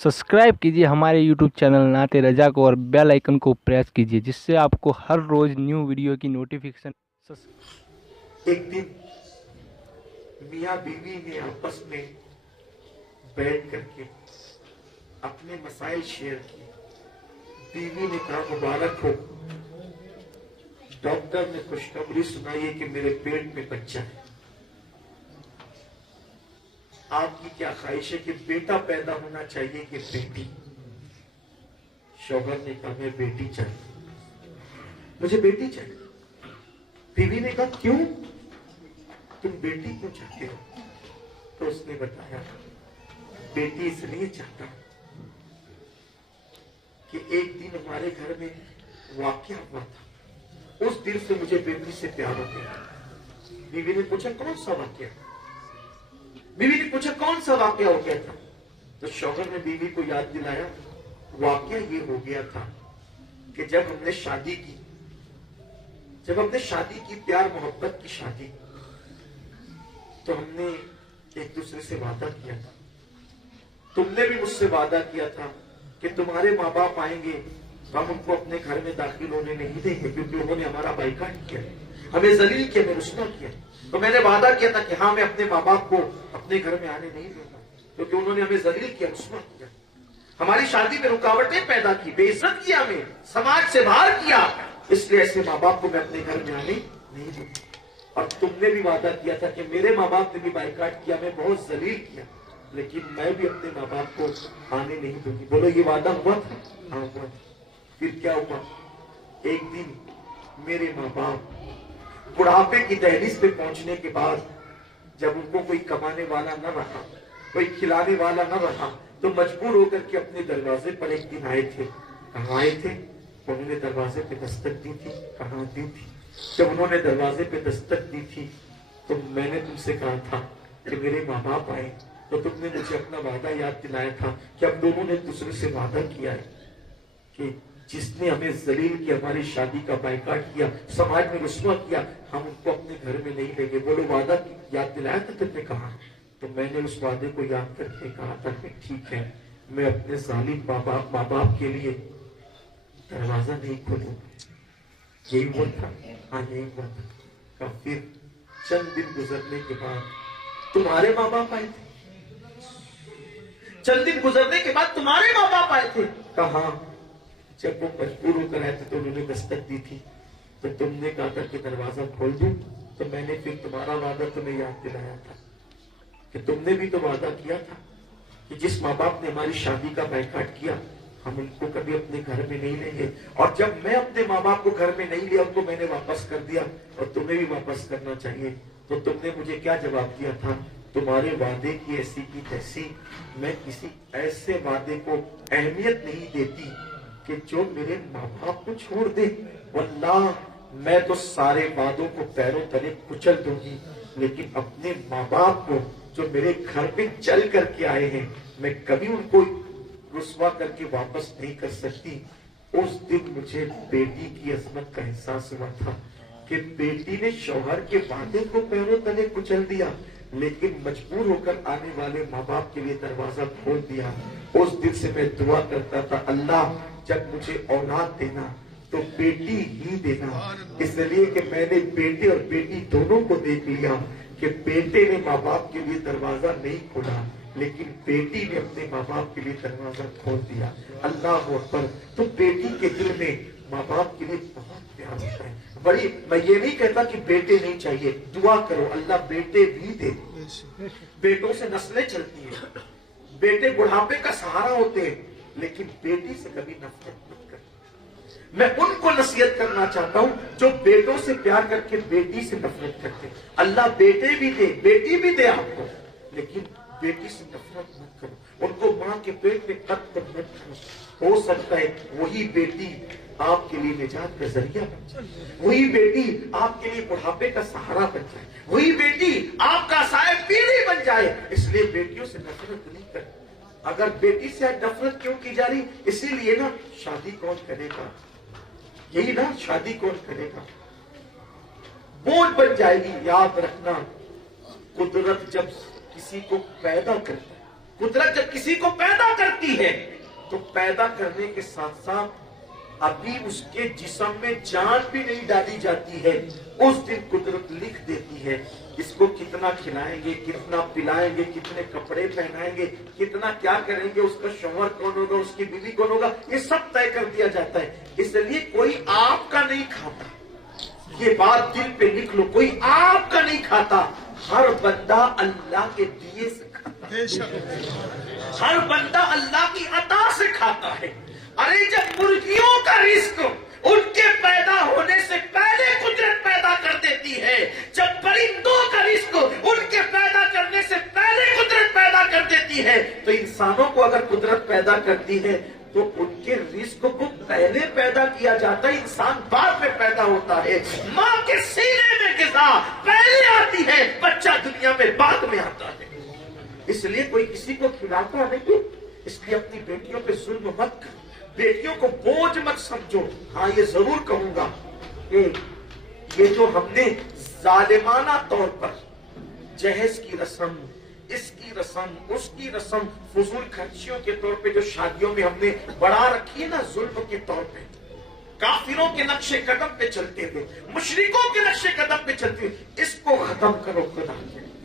Subscribe कीजिए हमारे YouTube channel नाते रजा को और बेल आइकन को प्रेस कीजिए जिससे आपको हर रोज न्यू वीडियो की नोटिफिकेशन। एक दिन मियाँ बीवी ने आपस में बैठ करके अपने मसाइल शेयर किए। बीवी ने कहा, मुबारक हो, डॉक्टर ने खुशखबरी सुनाई है कि मेरे पेट में बच्चा है। आपकी क्या ख्वाहिश है कि बेटा पैदा होना चाहिए कि बेटी? शौहर ने कहा, मैं बेटी चाहिए, मुझे बेटी चाहिए। बीवी ने कहा, क्यों, तुम बेटी क्यों चाहते हो? तो उसने बताया, बेटी इसलिए चाहता हूं कि एक दिन हमारे घर में वाकया हुआ था, उस दिन से मुझे बेटी से प्यार हो गया। बीवी ने पूछा, कौन सा वाकया? बीवी ने पूछा, कौन सा वाकया हो गया था? तो शौहर ने बीवी को याद दिलाया, वाकया ये हो गया था कि जब हमने शादी की, प्यार मोहब्बत की शादी, तो हमने एक दूसरे से वादा किया था। तुमने भी मुझसे वादा किया था कि तुम्हारे माँ बाप आएंगे तो हम उनको अपने घर में दाखिल होने नहीं देंगे, क्योंकि उन्होंने हमारा बाइकाट किया, हमें जलील किया, हमें रुस्वा किया। तो मैंने वादा किया था कि हाँ, मैं अपने माँ बाप को अपने घर में आने नहीं दूंगा, क्योंकि उन्होंने हमें जलील किया, रुस्वा किया, हमारी शादी में रुकावटें पैदा की, बेइज्जत किया, हमें समाज से बाहर किया। इसलिए ऐसे माँ बाप को मैं अपने घर में आने नहीं दूंगा। और तुमने भी वादा किया था कि मेरे माँ बाप ने भी बाइकाट किया, मैं बहुत जलील किया, लेकिन मैं भी अपने माँ बाप को आने नहीं दूंगी। बोलो, ये वादा हुआ था? हाँ, हुआ। फिर क्या हुआ? एक दिन मेरे माँ बाप बुढ़ापे की दहलीज पे पहुंचने के बाद, जब उनको कोई कमाने वाला न रहा, कोई खिलाने वाला न रहा, तो मजबूर होकर के अपने दरवाजे पर एक दिन आए थे। कहाँ आए थे? उन्होंने दरवाजे पे दस्तक दी थी। कहाँ दी थी? जब उन्होंने दरवाजे पे दस्तक दी थी तो मैंने तुमसे कहा था कि मेरे माँ बाप आए, तो तुमने मुझे अपना वादा याद दिलाया था कि हम दोनों ने दूसरे से वादा किया है कि जिसने हमें जलील किया, हमारी शादी का बाइकाट किया, समाज में रुस्वा किया, हम उनको अपने घर में नहीं लेंगे। बोलो, वादा याद दिलाया था तुमने? कहा। तो मैंने उस वादे को याद करके कहा था कि ठीक है, मैं अपने जालिम माँ बाप के लिए दरवाजा नहीं खोलूंगा। यही हुआ था? हाँ, यही हुआ था। फिर चंद दिन गुजरने के बाद तुम्हारे माँ बाप आए थे। चंद दिन गुजरने के बाद तुम्हारे माँ बाप आए थे। कहा? जब वो मजबूर होकर आए थे तो उन्होंने दस्तक दी थी, तो तुमने कहा था कि दरवाजा खोल दूं। तो मैंने फिर तुम्हारा वादा तुम्हें याद दिलाया था कि तुमने भी तो वादा किया था कि जिस माँ बाप ने हमारी शादी का बाइकाट किया, हम उनको कभी अपने घर में नहीं लेंगे। और जब मैं अपने माँ बाप को घर में नहीं लिया, उनको मैंने वापस कर दिया, और तुम्हें भी वापस करना चाहिए। तो तुमने मुझे क्या जवाब दिया था? तुम्हारे वादे की ऐसी की तैसी, मैं किसी ऐसे वादे को अहमियत नहीं देती कि जो मेरे माँ बाप को छोड़ दे। वल्लाह, मैं तो सारे वादों को पैरों तले कुचल दूंगी, लेकिन अपने माँ बाप को जो मेरे घर पे चल करके आए हैं, मैं कभी उनको रुस्वा करके वापस नहीं कर सकती। उस दिन मुझे बेटी की अजमत का एहसास हुआ था कि बेटी ने शौहर के वादे को पैरों तले कुचल दिया, लेकिन मजबूर होकर आने वाले माँ बाप के लिए दरवाजा खोल दिया। उस दिन से मैं दुआ करता था, अल्लाह जब मुझे औलाद देना तो बेटी ही देना, इसलिए कि मैंने बेटे और बेटी दोनों को देख लिया कि बेटे ने माँ बाप के लिए दरवाजा नहीं खोला, लेकिन बेटी ने अपने माँ बाप के लिए दरवाजा खोल दिया। अल्लाह अकबर। तो बेटी के दिल में माँ बाप के लिए बहुत प्यार होता है। बड़ी, मैं ये नहीं कहता कि बेटे नहीं चाहिए, दुआ करो अल्लाह बेटे भी दे। बेटों से नस्लें चलती हैं, बेटे बुढ़ापे का सहारा होते हैं, लेकिन बेटी से कभी नफरत मत कर। मैं उनको नसीहत करना चाहता हूं जो बेटों से प्यार करके बेटी से नफरत करते हैं। अल्लाह बेटे भी दे, बेटी भी दे आपको, लेकिन बेटी से नफरत मत करो, उनको मां के पेट में कत्ल मत करो। हो सकता है वही बेटी आपके लिए निजात का जरिया बन जाए, वही बेटी आपके लिए बुढ़ापे का सहारा बन जाए, वही बेटी आपका साए पीढ़ी बन जाए। इसलिए बेटियों से नफरत नहीं कर। अगर बेटी से नफरत क्यों की जा रही? इसीलिए ना, शादी कौन करेगा? यही ना, शादी कौन करेगा? बोझ बन जाएगी। याद रखना, कुदरत जब किसी को पैदा करती, कुदरत जब किसी को पैदा करती کرتی ہے تو پیدا کرنے کے ساتھ ساتھ ابھی اس کے جسم میں جان بھی نہیں ڈالی جاتی ہے، اس دن قدرت لکھ دیتی ہے اس کو کتنا کھلائیں گے، کتنا پلائیں گے، کتنے کپڑے پہنائیں گے، کتنا کیا کریں گے، اس کا شوہر کون ہوگا، اس کی بیوی کون ہوگا، یہ سب طے کر دیا جاتا ہے۔ اس لیے کوئی آپ کا نہیں کھاتا، یہ بات دل پہ لکھ لو، کوئی آپ کا نہیں کھاتا، ہر بندہ اللہ کے دیے سے کھاتا ہے، ہر بندہ اللہ کی عطا سے کھاتا ہے۔ ارے جب مرغیوں کا رزق ان کے پیدا ہونے سے پہلے قدرت پیدا کر دیتی ہے، جب پرندوں کا رزق ان کے پیدا کرنے سے پہلے قدرت پیدا کر دیتی ہے، تو انسانوں کو اگر قدرت پیدا کرتی ہے تو ان کے رزق کو پہلے پیدا کیا جاتا ہے، انسان بعد میں پیدا ہوتا ہے۔ ماں کے سینے میں غذا پہلے آتی ہے، بچہ دنیا میں بعد میں آتا ہے۔ اس لیے کوئی کسی کو کھلاتا نہیں، اس لیے اپنی بیٹیوں پہ ظلم مت کرو، بیٹیوں کو بوجھ مت سمجھو۔ ہاں یہ ضرور کہوں گا کہ یہ جو ہم نے ظالمانہ طور پر جہیز کی رسم، اس کی رسم، اس کی رسم، فضول خرچیوں کے طور پہ جو شادیوں میں ہم نے بڑھا رکھی ہے نا، ظلم کے طور پہ، کافروں کے نقش قدم پہ چلتے ہوئے، مشرکوں کے نقش قدم پہ چلتے ہوئے، اس کو ختم کرو خدا کے لیے۔